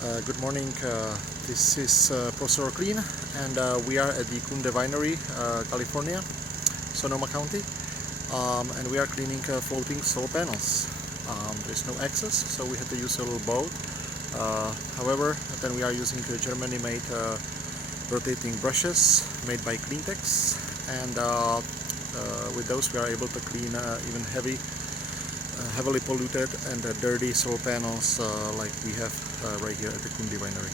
Good morning. This is Professor Clean, and we are at the Kunde Winery, California, Sonoma County, and we are cleaning floating solar panels. There's no access, so we had to use a little boat. However, then we are using Germany-made rotating brushes made by Sola-Tecs, and with those we are able to clean even heavily polluted and dirty solar panels like we have right here at the Kunde Winery.